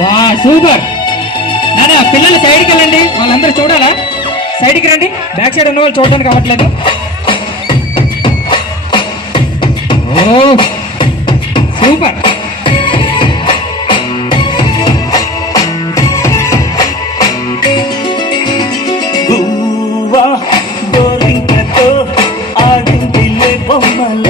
వా సూపర్. నానా పిల్లలు సైడ్కి వెళ్ళండి, వాళ్ళందరూ చూడాలా? సైడ్కి రండి, బ్యాక్ సైడ్ ఉన్న వాళ్ళు చూడడానికి అవ్వట్లేదు. ఓ సూపర్. గువ్వా గోరింకతో ఆడిందిలే బొమ్మల